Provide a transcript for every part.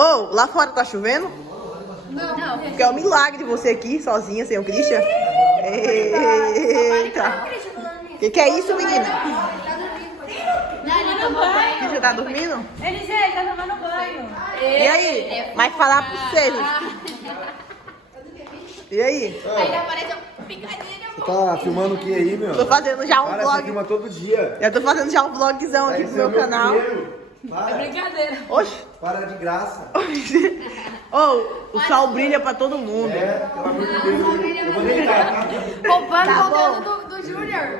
Ô, lá fora tá chovendo? Não. Porque é um milagre de você aqui, sozinha, sem o Christian. Eita. Que é isso, menina? O Christian tá dormindo? Ele tá tomando banho. E aí? Mas falar pra vocês. E aí? Ainda apareceu picadinha. Você tá filmando o que aí, meu? Tô fazendo já um Para, você vlog. filma todo dia. Eu tô fazendo já um vlogzão aqui pro Esse é meu o meu canal. primeiro. Para, Brincadeira. Oxe. para de graça. Ô, o sol brilha pra todo mundo. É, pelo amor de Deus. Eu vou deitar, tá? Roubando Tá o bom. conteúdo do Júnior.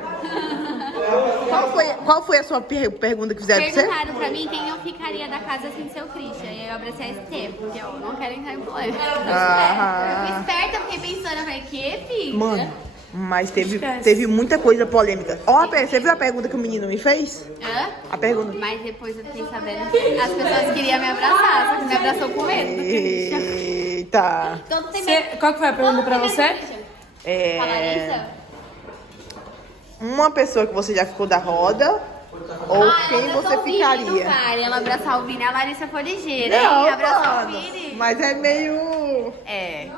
Qual foi a sua pergunta que fizeram pra você? Perguntaram pra mim quem eu ficaria da casa sem ser o Christian. E aí eu abracei a ST, porque eu não quero entrar em problema. Ah. Eu fui esperta, fiquei pensando, eu falei, que, filho? Mano, mas teve muita coisa polêmica. Ó, você viu a pergunta que o menino me fez? Hã? A pergunta. Mas depois eu fiquei sabendo que as pessoas queriam me abraçar, só que me abraçou com medo do Christian. Eita. Todo tem medo. Qual que foi a pergunta pra Todo tem você? medo do Christian. É, Larissa? uma pessoa que você já ficou da roda ou quem ela você abraçou o Vini, ficaria? não vale. Ela abraçar o Vini, a Larissa foi ligeira, Não, hein? Abraçar mano, o Vini. mas é meio... É.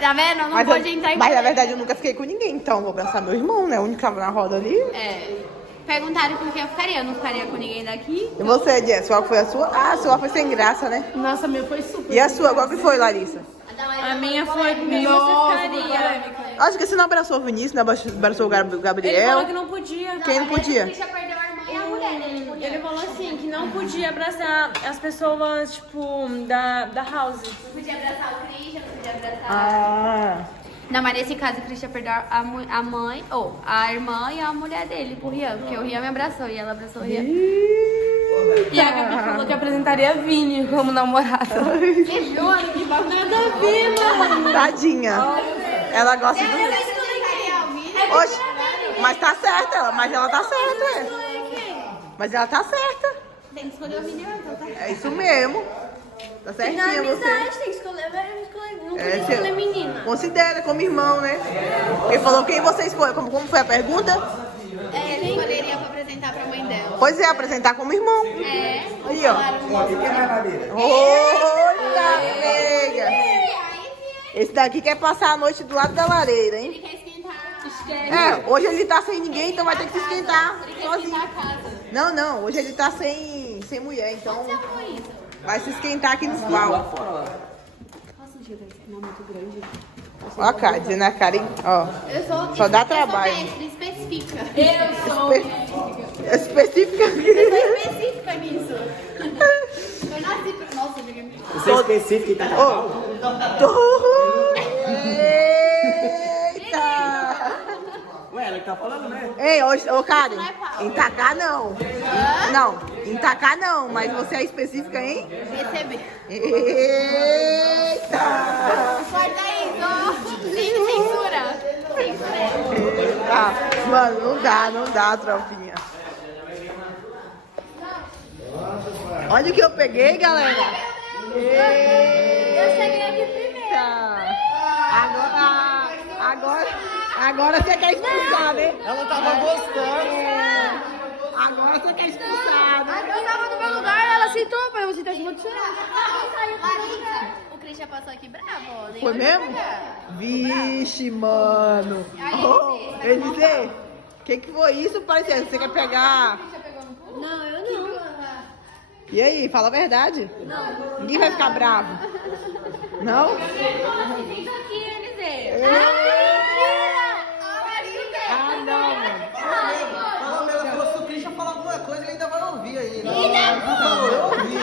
Tá vendo? Não Mas, pode entrar em mas na problema. verdade eu nunca fiquei com ninguém, então vou abraçar meu irmão, né? O único que tava na roda ali. É. Perguntaram com quem eu ficaria. Eu não ficaria com ninguém daqui. E você, Jess, qual foi a sua? Ah, a sua foi sem graça, né? Nossa, a minha foi super. E a sua, qual que foi, Larissa? A minha foi com quem você ficaria. Acho que você não abraçou o Vinícius, não abraçou o Ele Gabriel. falou que não podia. Quem não podia? O Christian perdeu a irmã e a mulher dele. Podia. Ele falou assim, que não podia abraçar as pessoas, tipo, da house. Não podia abraçar o Christian, não podia abraçar... Ah, Não, mas nesse caso o Christian perdeu a mãe, ou a irmã e a mulher dele pro Rian. Porque o Rian me abraçou e ela abraçou o Rian. E a Gabi falou que apresentaria a Vini como namorada. Que juro, que nada a ver, mano. tadinha. Ela gosta do... É Oxe, mas tá certa ela, mas ela tá certa, é. Mas ela tá certa. Tem que escolher o Vini, então tá. É isso mesmo. Tá certinha você. tem que escolher, não É, você considera como irmão, né? Ele falou quem você escolhe. Como foi a pergunta? É, ele escolheria pra apresentar pra mãe dela. Pois é, apresentar como irmão. É. Aí, ó. Ó, e quem vai na beira? Olha, pega. Esse daqui quer passar a noite do lado da lareira, hein? Ele quer esquentar. É, hoje ele tá sem ninguém, então vai ter que se esquentar Ele quer sozinho. esquentar a casa. Não, hoje ele tá sem mulher, então Você arrumou isso? vai se esquentar aqui no pau. Nossa, Gil, esse canal é muito grande. Ó a cara, dizendo a cara, hein? Ó, Eu sou... Só dá eu sou trabalho. mestre, especifica. Eu sou. específica. Eu sou específica nisso. Eu nasci pra... Nossa, Gil. Você é específico em carnaval? Eita! Ué, ela que tá falando, né? Ei, ô Karen, em tacar não. Não, em tacar não, mas você é específica, hein? Receber. Eita! Corta isso. Gente, censura. Censura. Ah, mano, não dá, tropinha. Olha o que eu peguei, galera. Eu cheguei aqui primeiro. Agora você quer expulsar, né? Ela tava gostando. Agora você quer expulsar, né? Eu tava no meu lugar, ela sentou, eu falei, você tá de motivo. O Christian passou aqui bravo, ó. Nem Foi olhou mesmo? pra cá. Vixe, mano. Oh, Elisê, o que foi isso, parceiro? Você quer pegar... Não, eu não. E aí, fala a verdade. Não. Ninguém vai ficar bravo. Não? Isso aqui, Elisê. Ah, não, mano. Fala, ela falou, se o Christian falar alguma coisa, ele ainda vai ouvir aí. Não,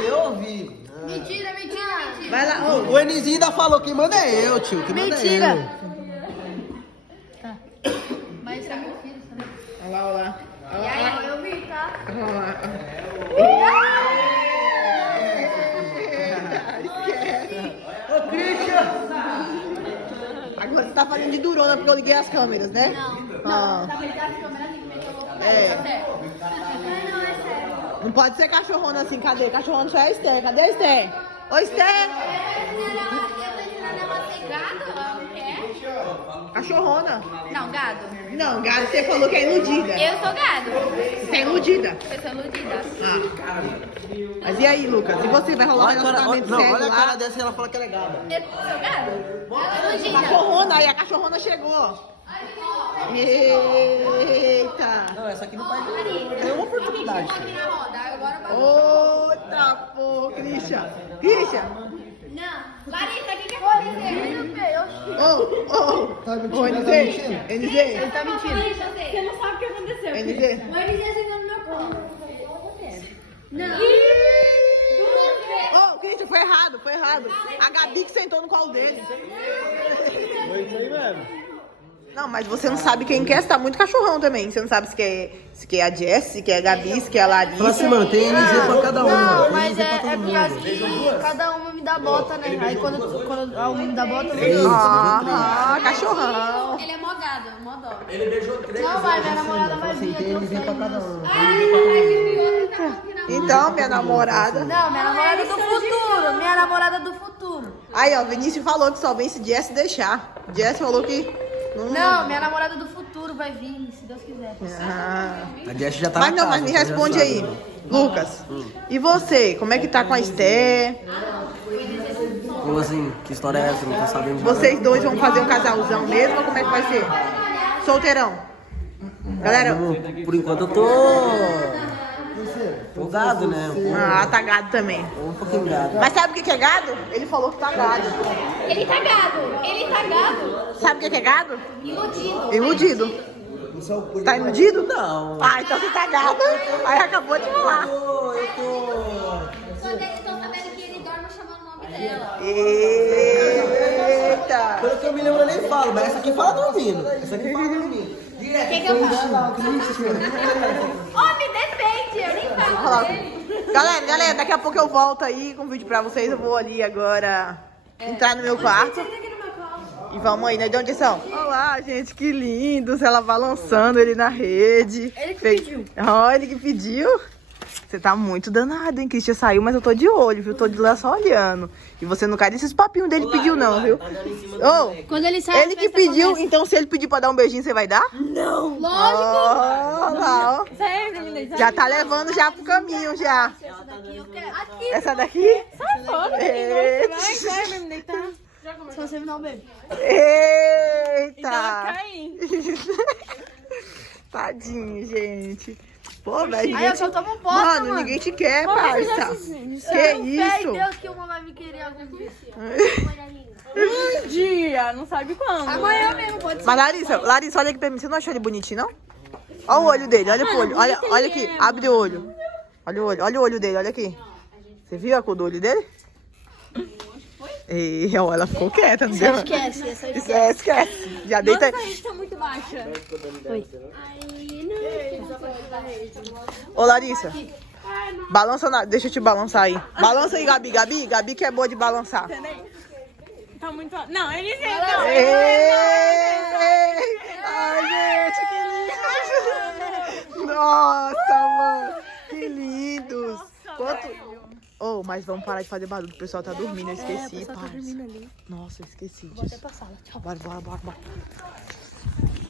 eu ouvi. Mentira. Vai lá. Ô, o Enizinho ainda falou, quem manda é eu, tio. Quem manda é eu. Mas isso é meu filho também. Olha lá. E aí, eu vi, tá? Olha lá. Ô, Christian! Agora você tá fazendo de durona porque eu liguei as câmeras, né? Não, tá ligado as câmeras assim, que eu vou É. Não, é sério. Não pode ser cachorrona assim, cadê? Cachorrona só é a Esther. Cadê a Esther? Ô, Esther! Cachorrona. Não, gado. Não, gado você falou que é iludida. Eu sou gado. Você é iludida. Eu sou iludida. Ah. Mas e aí, Lucas? E você vai rolar um Olha a cara, relacionamento não, sério olha a cara lá? dessa e ela fala que ela é gada. Eu sou gado? Iludida. Cachorrona, aí a cachorrona chegou. Eita. Não, essa aqui não vai ter uma oportunidade. Outra, pô, Christian. Christian. Não. Larissa, o que aconteceu? Ô, NZ. NZ. Ele tá mentindo. Você não sabe o que aconteceu. NZ. O NZ sentou no meu colo. Não. Ô, Christian, foi errado, foi errado. A Gabi que sentou no colo dele. Foi isso aí mesmo. Não, mas você não sabe quem quer, você tá muito cachorrão também. Você não sabe se quer a Jess, se quer a Gabi, se quer a Larissa. Fala assim, mano, tem NZ pra cada um. Não, Tem mas NZ pra todo é por mundo. causa que cada uma me dá bota, né? Aí quando a uma me dá bota, eu dou. Ah, cachorrão. Ele é mó gado, mó dó. Ele beijou 3 Não, vai, minha namorada vai vir aqui, Tem eu NZ sei. pra cada um. Então, minha namorada. Não, minha namorada do futuro, minha namorada do futuro. Aí, ó, Vinícius falou que só vem se Jess deixar. Jess falou que... Não, minha namorada do futuro vai vir, se Deus quiser. Ah. A Jess já tá Mas na não, casa, mas me você já responde sabe. aí, Lucas. E você, como é que tá com a Esté? Como assim? Que história é essa? Não tô sabendo. Vocês dois vão fazer um casalzão mesmo ou como é que vai ser? Solteirão. Galera, Por enquanto eu tô gado, né? tá gado também. Um pouquinho gado. Mas sabe o que é gado? Ele falou que tá gado. Ele tá gado. Ele tá gado. Sabe o que é gado? Iludido. Iludido. Tá iludido? Não. Ah, então você tá gado. Aí acabou de falar. Quando eles estão sabendo que ele dorme chamando o nome dela. Eita. Pelo que eu me lembro, eu nem falo, mas essa aqui fala dormindo. Essa aqui fala dormindo. O que eu falo? Oh, me defende. Eu nem falo dele. Galera, daqui a pouco eu volto aí com um vídeo pra vocês. Eu vou ali agora entrar no meu quarto. E vamos aí, né? De onde são? Olá, gente, que lindos. Ela balançando ele na rede. Ele que pediu. Ó, ele que pediu. Você tá muito danado, hein? Christian saiu, mas eu tô de olho, viu? Tô de lá só olhando. E você não cai desses papinhos dele pediu, não, viu? Ô, Quando ele sai, ele que pediu, então se ele pedir pra dar um beijinho, você vai dar? Não. Ó, lá, ó. Já tá levando já pro caminho, já. Aqui, Essa daqui? Sai fora, menino. Eita. Vai me deitar. se você me dá um beijo. Então Eita. cai. Tadinho, gente. Pô, velho. Aí eu só tomo posta, Mano, mano. ninguém te quer, Mas você parça. já Que Fé em isso? Deus que uma vai me querer algum dia. Um dia, não sabe quando. Amanhã mesmo, pode ser. Mas Larissa, olha aqui pra mim. Você não achou ele bonitinho, não? Olha o olho dele, olha pro olho. Olha aqui, abre o olho. Olha o olho dele, olha aqui. Você viu a cor do olho dele? E ó, ela ficou quieta, não deu? Esquece, essa Esquece. Já deita. Nossa, a gente tá muito baixa. Ô, Larissa. Balança deixa eu te balançar aí. Balança aí, Gabi. Gabi que é boa de balançar. Tá muito... Não, ele não. Ei! Ai, gente, que lindo! Nossa, mano, que lindos! Quanto... Oh, mas vamos parar de fazer barulho, o pessoal tá dormindo, eu esqueci, parça. Nossa, eu esqueci disso. Bora.